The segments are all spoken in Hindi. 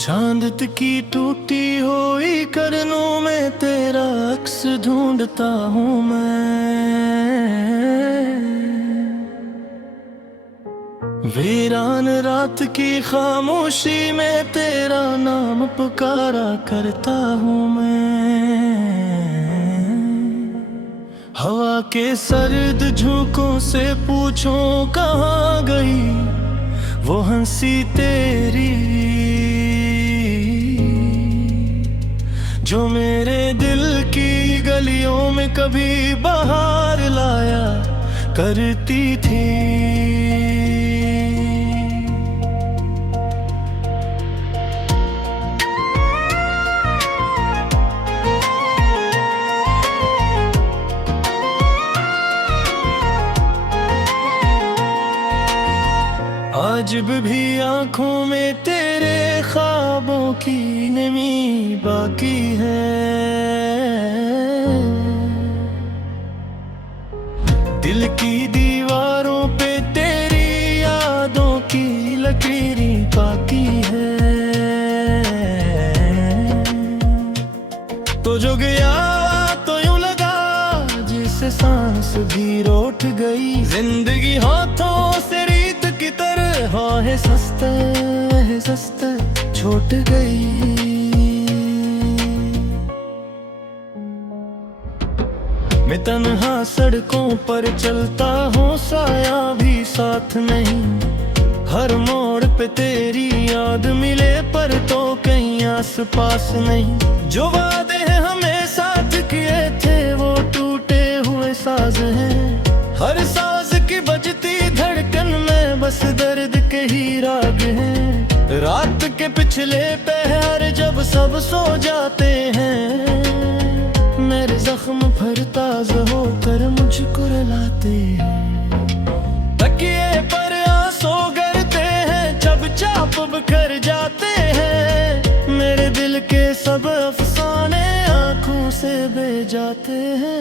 चांद की टूटी हुई करनों में तेरा अक्स ढूंढता हूँ मैं। वीरान रात की खामोशी में तेरा नाम पुकारा करता हूँ मैं। हवा के सर्द झोंकों से पूछूं कहाँ गई वो हंसी तेरी, जो मेरे दिल की गलियों में कभी बहार लाया करती थी। आज भी आंखों में तेरे ख्वाबों की नमी बाकी है। दिल की दीवारों पे तेरी यादों की लकीरें बाकी है। तो जो गया तो यूं लगा जिसे सांस भी रोट गई। जिंदगी हाथों से रीत की तरह है सस्ता छूट गई। मैं तन्हा सड़कों पर चलता हूँ, साया भी साथ नहीं। हर मोड़ पे तेरी याद मिले पर तो कहीं आस पास नहीं। जो वादे हमें साथ किए थे वो टूटे हुए साज हैं। हर साज की बजती धड़कन में बस दर्द के ही राग हैं। रात के पिछले पहर जब सब सो जाते हैं, मेरे जख्म पर ताज़ा होकर मुझको रुलाते हैं। तकिए पर आंसू गिरते हैं, जब चाप बिखर जाते हैं। मेरे दिल के सब अफसाने आंखों से बह जाते हैं।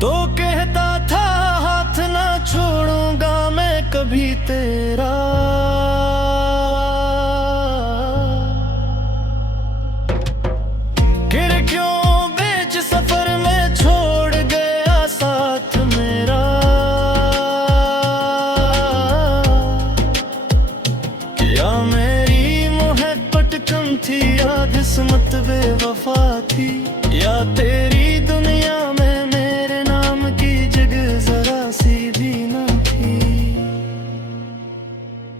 तो कहता था हाथ ना छोड़ूंगा मैं कभी तेरा। खिड़कियों बीच सफर में छोड़ गया साथ मेरा। क्या मेरी मोहब्बत कम थी या किस्मत बेवफा थी, या तेरी दुनिया में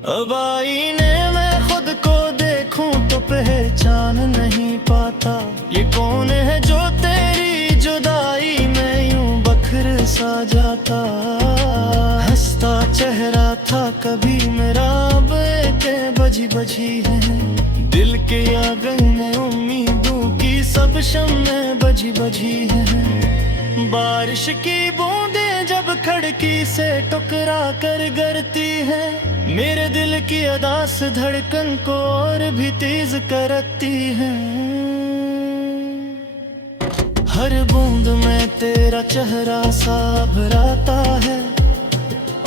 अब आईने में खुद को देखूं तो पहचान नहीं पाता। ये कौन है जो तेरी जुदाई में यूं बखर सा जाता। हंसता चेहरा था कभी मेरा, अब एक बजी बजी है। दिल के आंगन में उम्मीदों की सब शम्में बजी बजी है। बारिश की बूंदें जब खिड़की से टकरा कर गिरती है, मेरे दिल की अदास धड़कन को और भी तेज करती है। हर बूंद में तेरा चेहरा साबराता है,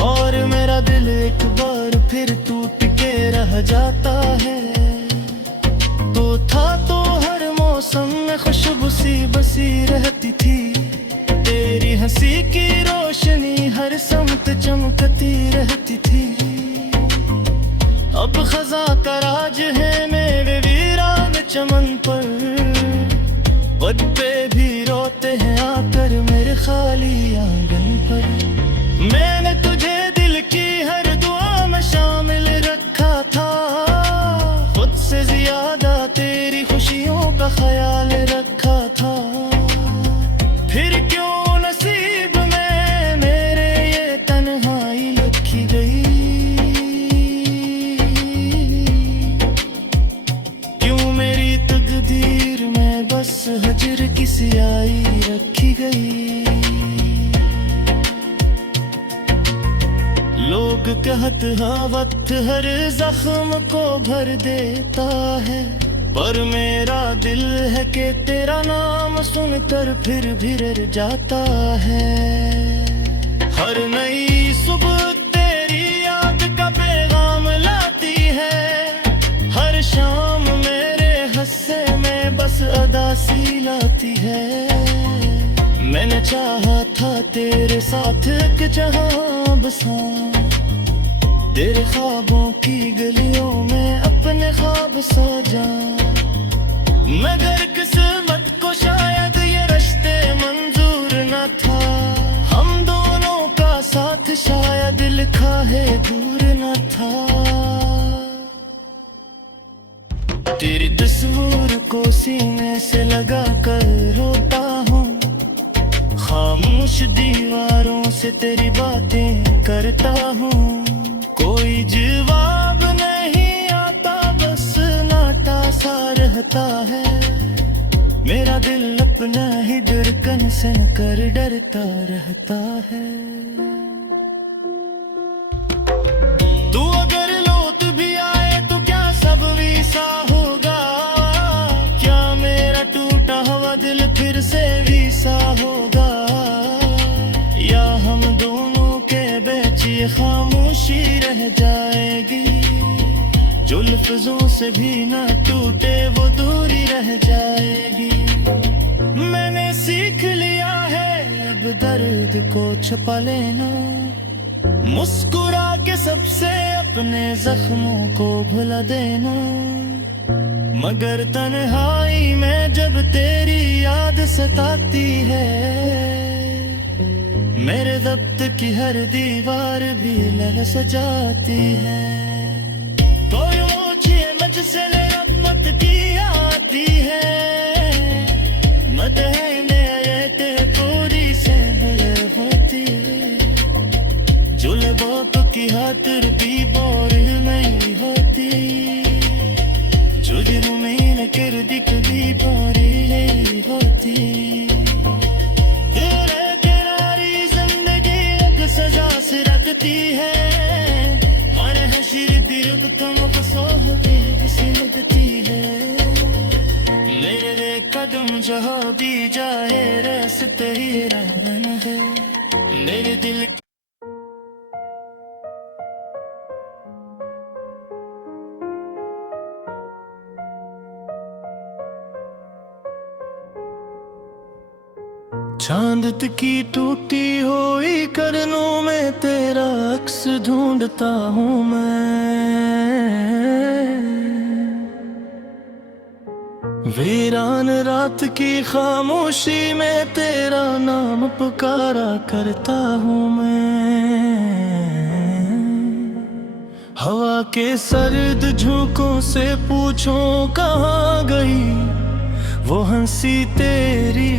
और मेरा दिल एक बार फिर टूट के रह जाता है। तो था तो हर मौसम में खुशबू सी बसी रहती थी। तेरी हंसी की रोशनी हर समत चमकती रहती थी। अब खजा का राज है मेरे वीरान चमन पर, पत्ते भी रोते हैं आकर मेरे खाली आंगन पर। मैंने तुझे दिल की हर दुआ में शामिल रखा था, खुद से ज्यादा तेरी खुशियों का ख्याल रखा था। फिर क्यों नसीब में मेरे ये तन्हाई लिखी गई। हजर की सियाही रखी गई। लोग कहत हाँ वक्त हर जख्म को भर देता है, पर मेरा दिल है कि तेरा नाम सुनकर फिर भी डर जाता है। हर नई सुबह तेरी याद का पैगाम लाती है, हर शाम मेरे हस्से में बस अदा सी लाती है। मैंने चाहा था तेरे साथ कि जहां बसाऊं, तेरे ख्वाबों की गलियों में अपने ख्वाब सो जाऊं, मगर किस्मत को शायद ये रिश्ते मंजूर न था। हम दोनों का साथ शायद लिखा है दूर न था। तेरी तस्वीर को सीने से लगा कर रोता हूँ, खामोश दीवारों से तेरी बातें करता हूँ। कोई जवाब नहीं आता, बस नाटा सा रहता है। मेरा दिल अपना ही धड़कन से कर डरता रहता है। तू अगर लौट भी आए तो क्या सब वैसा होगा? क्या मेरा टूटा हुआ दिल फिर से वैसा होगा? या हम दोनों के बीच ये खामोशी रह जाएगी, जो लफ्जों से भी ना टूटे वो दूरी रह जाएगी। मैंने सीख लिया है अब दर्द को छुपा लेना, मुस्कुरा के सबसे अपने जख्मों को भुला देना। मगर तन्हाई में जब तेरी याद सताती है, मेरे दफ्तर की हर दीवार भी लल सजाती है। तो मुझे मुझसे रहमत की आती है, मत है मेरे पूरी से होती है। जुल बाप की हाथर भी बोर नहीं होती, जुल रूमीन कर दिख भी बोर नहीं होती। सजा से रखती है, मन हशीर दिल तुम फसोह भी किसी लगती है। मेरे कदम जहाँ भी जाए रास्ते ही रहना है मेरे दिल। चांद की टूटी हुई करनों में तेरा अक्स ढूंढता हूँ मैं। वीरान रात की खामोशी में तेरा नाम पुकारा करता हूँ मैं। हवा के सर्द झोंकों से पूछो कहाँ गई वो हंसी तेरी,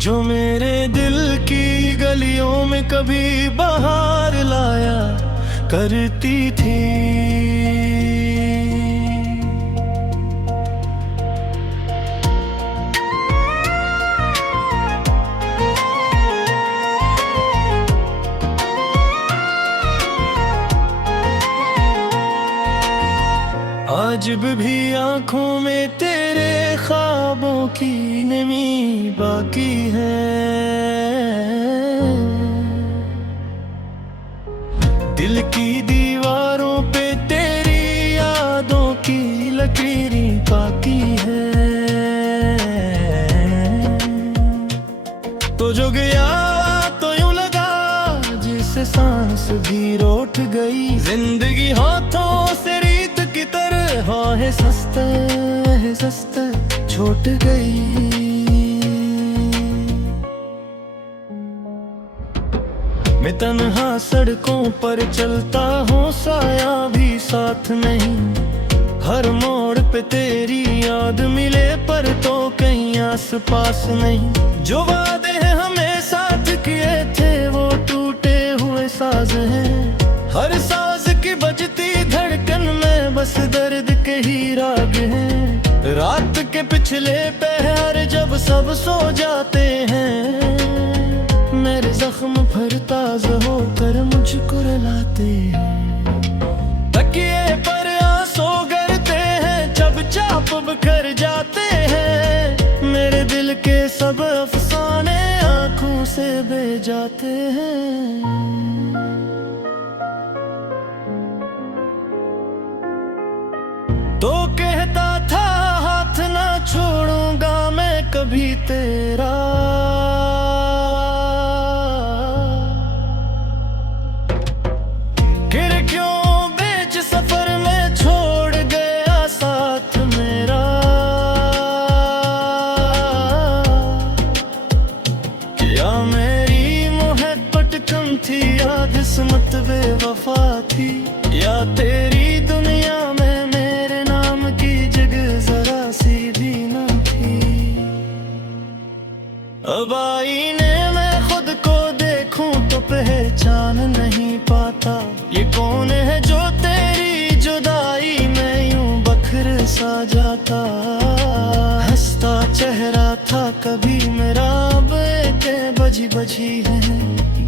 जो मेरे दिल की गलियों में कभी बहार लाया करती थी। आज भी आंखों में तेरे ख्वाबों की नमी बाकी है। दिल की दीवारों पे तेरी यादों की लकीरें बाकी है। तो जो गया तो यूं लगा जिससे सांस भी रोट गई। जिंदगी हाथों से रीत की तरह है सस्ता छूट गई। मैं तन्हा सड़कों पर चलता हूँ, साया भी साथ नहीं। हर मोड़ पे तेरी याद मिले पर तो कहीं आस पास नहीं। जो वादे हमें साथ किए थे वो टूटे हुए साज हैं। हर साज की बजती धड़कन में बस दर्द के ही राग हैं। रात के पिछले पहर जब सब सो जाते हैं, मेरे जख्म फिर ताज़ा होकर मुझको रुलाते हैं। तकिए पर आंसू गिरते हैं जब चाप बिखर जाते हैं। मेरे दिल के सब अफसाने आंखों से भी तेरा। खिड़कियों बीच सफर में छोड़ गया साथ मेरा। क्या मेरी मोहब्बत कम थी या किस्मत बेवफा थी, या तेरी दुनिया में मेरे नाम की जगह जरा सी भी न थी। अब आईने में खुद को देखूं तो पहचान नहीं पाता, ये कौन है जो तेरी जुदाई में यूं बखर सा जाता। हंसता चेहरा था कभी मेरा, अब एक बजी बजी है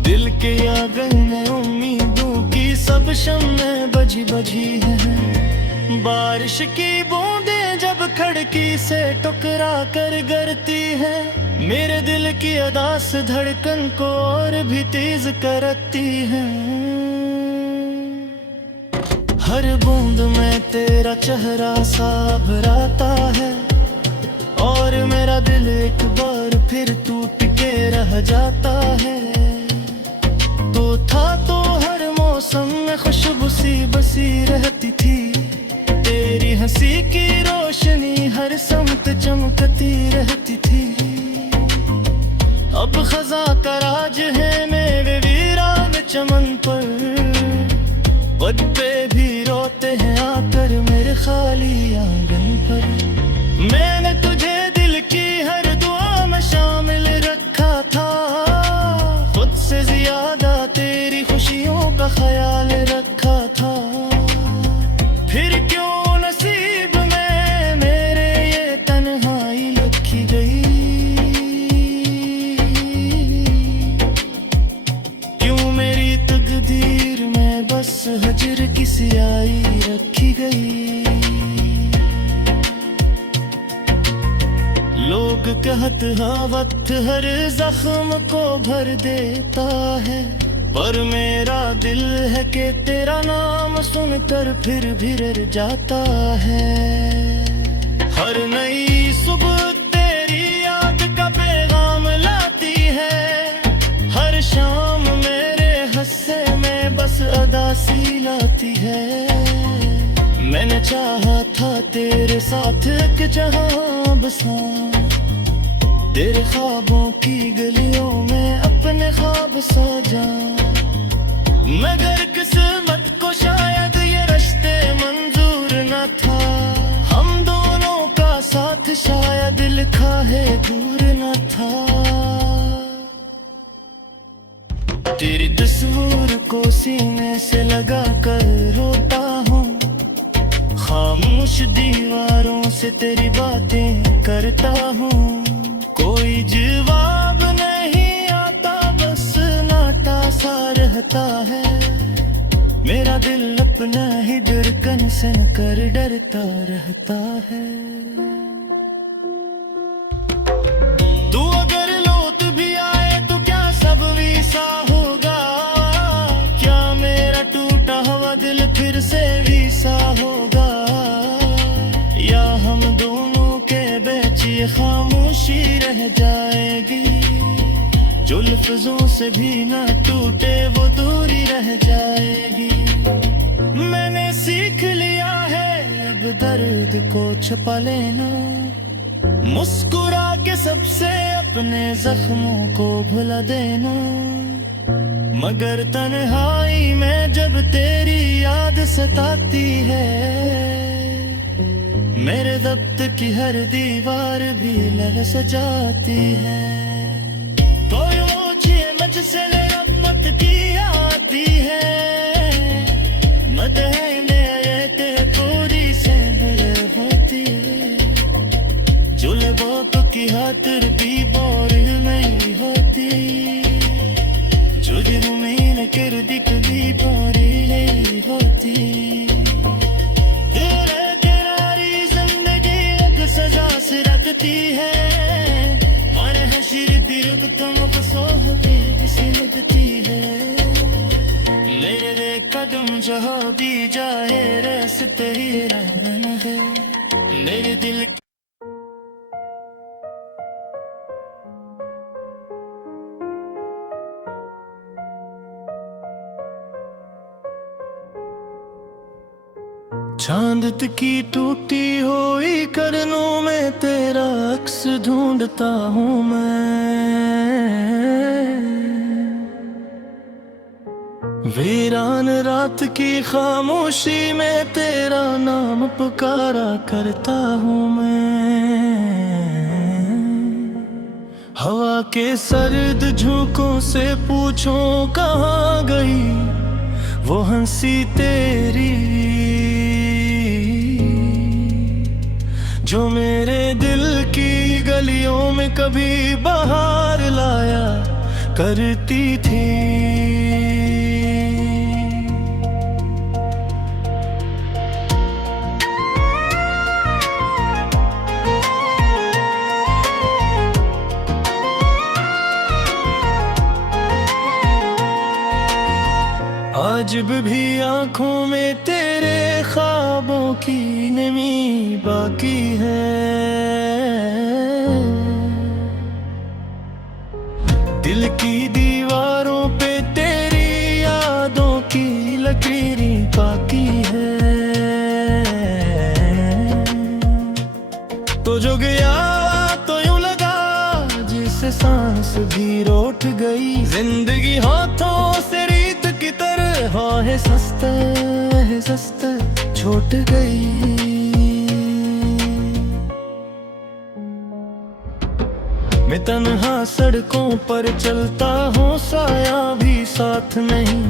दिल के आंगन में उम्मीदों की सब शम्में बजी बजी है। बारिश की बूंदें जब खिड़की से टकरा कर गिरती है, मेरे दिल की अदास धड़कन को और भी तेज करती है। हर बूंद में तेरा चेहरा साबराता है, और मेरा दिल एक बार फिर टूट के रह जाता है। तो था तो हर मौसम में खुशबू सी बसी रहती थी, तेरी हंसी की रोशनी हर समत चमकती रहती थी। अब खजा का राज है मेरे वीरान चमन पर, पत्ते भी रोते हैं आकर मेरे खाली आंगन पर। मैंने तुझे दिल की हर दुआ में शामिल रखा था, खुद से ज्यादा तेरी खुशियों का ख्याल रखा था। फिर क्यों नसीब में मेरे ये तन्हाई लिखी गई, क्यों मेरी तकदीर में बस हजर की स्याही रखी गई। लोग कहते हाँ वक्त हर जख्म को भर देता है, पर मेरा दिल है कि तेरा नाम सुनकर फिर भी डर जाता है। हर नई सुबह तेरी याद का पैगाम लाती है, हर शाम मेरे हस्से में बस अदासी लाती है। मैंने चाहा था तेरे साथ कि जहां बसाऊं, तेरे ख्वाबों की गलियों में अपने ख्वाब सो जाऊं। मगर किस्मत को शायद ये रिश्ते मंजूर न था, हम दोनों का साथ शायद लिखा है दूर न था। तेरी तस्वीर को सीने से लगा कर रोता हूँ, खामोश दीवारों से तेरी बातें करता हूँ। कोई जवाब नहीं आता, बस नाटा सा रहता है। मेरा दिल अपना ही धड़कन सुन कर डरता रहता है। तू अगर लौट भी आए तो क्या सब वैसा होगा, क्या मेरा टूटा हुआ दिल फिर से वैसा होगा, या हम दोनों के बीच ये खामोशी रह जाएगी। जो लफ्जों से भी ना टूटे वो दूरी रह जाएगी। मैंने सीख लिया है अब दर्द को छुपा लेना, मुस्कुरा के सबसे अपने जख्मों को भुला देना। मगर तन्हाई में जब तेरी याद सताती है, मेरे दफ्तर की हर दीवार भी ललस जाती है। कोई ऊंची मुझसे रहमत की आती है, मत है नयते पूरी से मिल होती है। जो बाप की खातिर भी बोर नहीं होती, जो जमीन किरदी कभी बोर नहीं होती। सजा से रखती है और हशीर दिल तुम फसो होती किसी लगती है। मेरे कदम जहाँ भी जाए रास्ते ही रहना है। मेरे दिल चांद की टूटी हुई करनों में तेरा अक्स ढूंढता हूँ मैं। वीरान रात की खामोशी में तेरा नाम पुकारा करता हूँ मैं। हवा के सर्द झोंकों से पूछो कहाँ गई वो हंसी तेरी, जो मेरे दिल की गलियों में कभी बहार लाया करती थी। आज भी आंखों में तेरे ख्वाबों की नमी बाकी है। दिल की दीवारों पे तेरी यादों की लकीरें बाकी है। तो जो गया तो यूं लगा जिससे सांस भी रोट गई। जिंदगी हाथों से रीत की तरह है सस्ता छूट गई। मैं तन्हा सड़कों पर चलता हूँ साया भी साथ नहीं।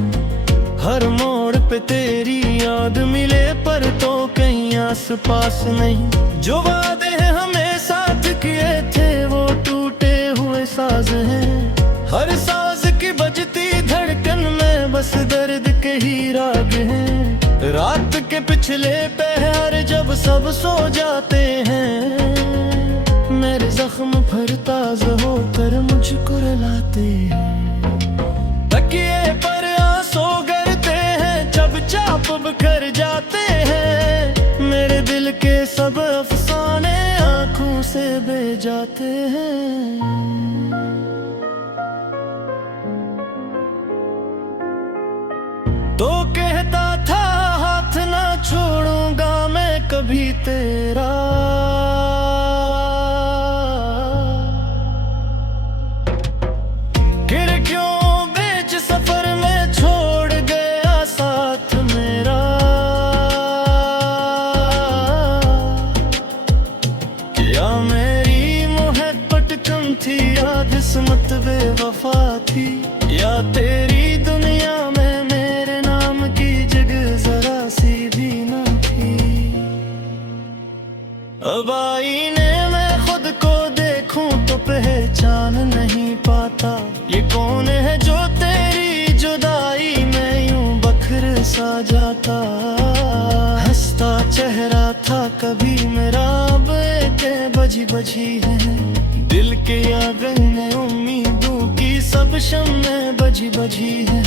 हर मोड़ पे तेरी याद मिले पर तो कहीं आस पास नहीं। जो वादे हमें साथ किए थे वो टूटे हुए साज हैं। हर साज की बजती धड़कन में बस दर्द के ही राग हैं। रात के पिछले पहर जब सब सो जाते हैं मेरे जख्म फिर ताज़ा होकर मुझको रुलाते हैं। तकिए पर आंसू गिरते हैं जब चाप बिखर जाते हैं। मेरे दिल के सब अफसाने आंखों से बह जाते हैं। तो कहता था हाथ ना छोड़ूंगा मैं कभी तेरा। खिड़कियों बीच सफर में छोड़ गया साथ मेरा। क्या मेरी मोहब्बत कम थी या किस्मत बेवफा थी, या तेरी दुनिया में अब आईने में खुद को देखूं तो पहचान नहीं पाता। ये कौन है जो तेरी जुदाई में यूं बखर सा जाता। हंसता चेहरा था कभी मेरा अब एक बजी है। दिल के आंगन में उम्मीदों की सब शम्में बजी है।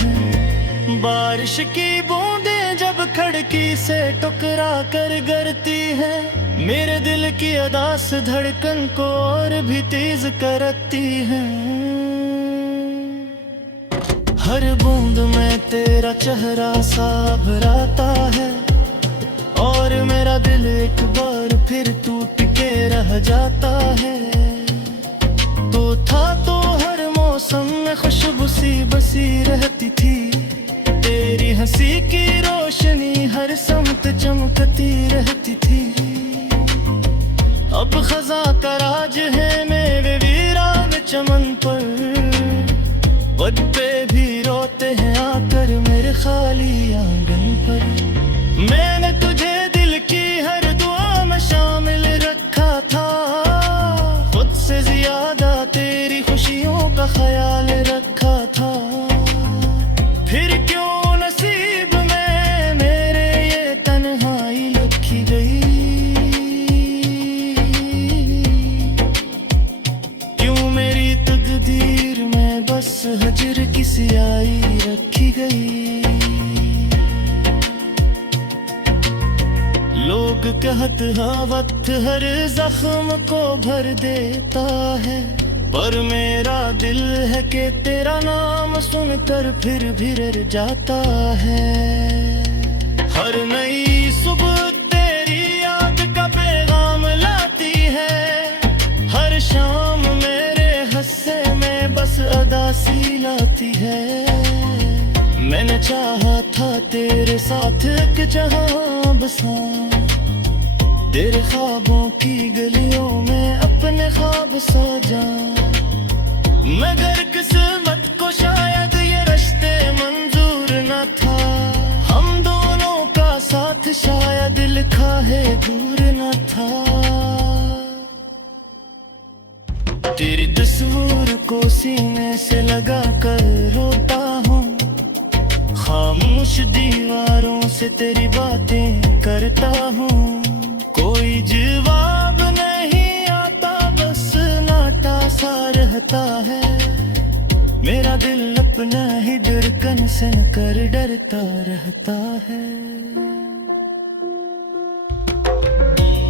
बारिश की बूंदें जब खिड़की से टकरा कर गिरती है मेरे दिल की अदास धड़कन को और भी तेज करती है। हर बूंद में तेरा चेहरा साबराता है और मेरा दिल एक बार फिर टूट के रह जाता है। तो था तो हर मौसम में खुशबू सी बसी रहती थी। तेरी हंसी की रोशनी हर समत चमकती रहती थी। अब खजा का राज है मेरे वीरान चमन पर। पत्ते भी रोते हैं आकर मेरे खाली आंगन पर। मैंने तुझे दिल की हर दुआ में शामिल रखा था। खुद से ज्यादा तेरी खुशियों का ख्याल रखा था। फिर क्यों नसीब में मेरे ये तन्हाई लिखी गई। हजर की स्याही रखी गई। लोग कहत हाँ वक्त हर जख्म को भर देता है, पर मेरा दिल है कि तेरा नाम सुनकर फिर भी रह जाता है। हर नई सुबह तेरे साथ एक जहां बसा, तेरे ख्वाबों की गलियों में अपने ख्वाब साजा। मगर किस्मत को शायद ये रिश्ते मंजूर न था, हम दोनों का साथ शायद लिखा है दूर न था। तेरी तस्वीर को सीने से लगा कर रोता हूँ, खामोश दीवारों से तेरी बातें करता हूँ। कोई जवाब नहीं आता, बस नाटा सा रहता है। मेरा दिल अपना ही धड़कन से कर डरता रहता है।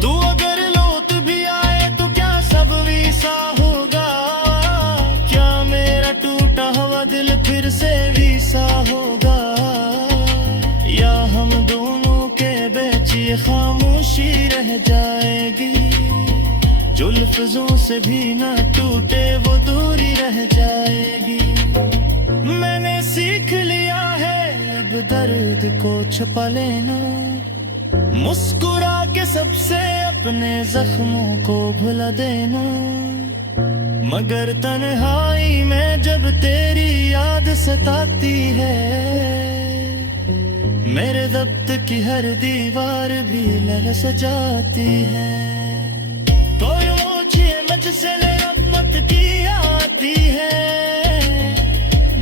तू अगर लौट भी आए तो क्या सब वैसा होगा? क्या मेरा टूटा हुआ दिल फिर से वैसा होगा? या हम दोनों के बीच ये खामोशी रह जाएगी, जो लफ्जों से भी ना टूटे वो दूरी रह जाएगी। मैंने सीख लिया है अब दर्द को छुपा लेना, मुस्कुरा के सबसे अपने जख्मों को भुला देना। मगर तन्हाई में जब तेरी याद सताती है, मेरे दफ्तर की हर दीवार भी ललस जाती है। तो मुझे मुझसे रहमत की आती है,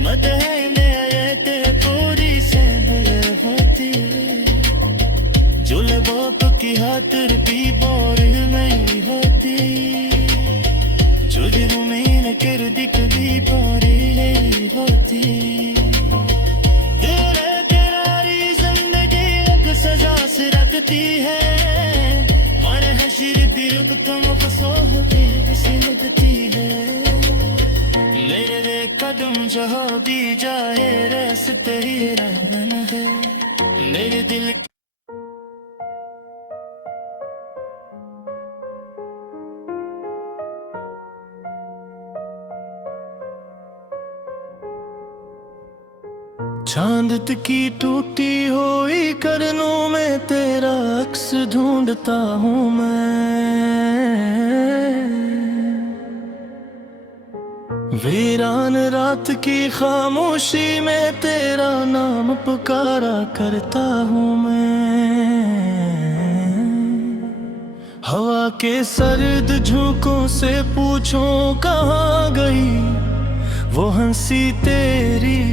मत है मेरे पूरी से होती है। जुल बाप की खातिर भी बोर नहीं होती, जुल रूमीन किरदी कभी बोर नहीं होती। सजा से रखती है, मन हशीर दिल तुम फसो होती किसी लगती है। मेरे कदम जहाँ भी जाए रास्ते ही रहना है मेरे दिल। चांद की टूटी हुई करनों में तेरा अक्स ढूंढता हूँ मैं। वीरान रात की खामोशी में तेरा नाम पुकारा करता हूँ मैं। हवा के सर्द झोंकों से पूछूं कहाँ गई वो हंसी तेरी,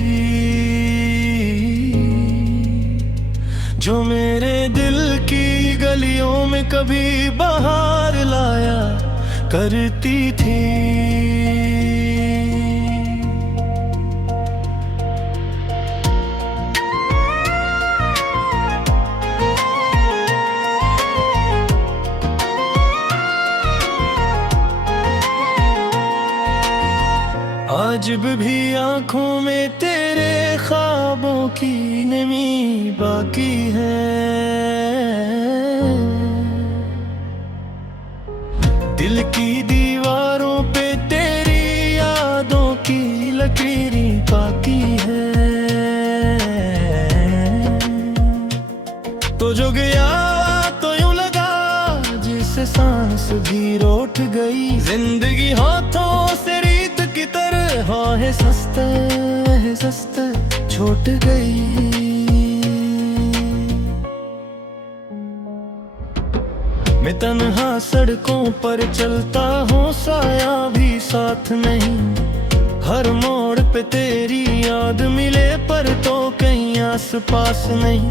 जो मेरे दिल की गलियों में कभी बहार लाया करती थी। आज भी आंखों में तेरे ख्वाबों की नमी बाकी है। दिल की दीवारों पे तेरी यादों की लकीरें बाकी है। तो जो गया तो यूं लगा जिससे सांस भी रोट गई। जिंदगी हाथों से रीत की तरह है सस्ता छूट गई। मैं तन्हा सड़कों पर चलता हूँ, साया भी साथ नहीं। हर मोड़ पे तेरी याद मिले पर तो कहीं आस पास नहीं।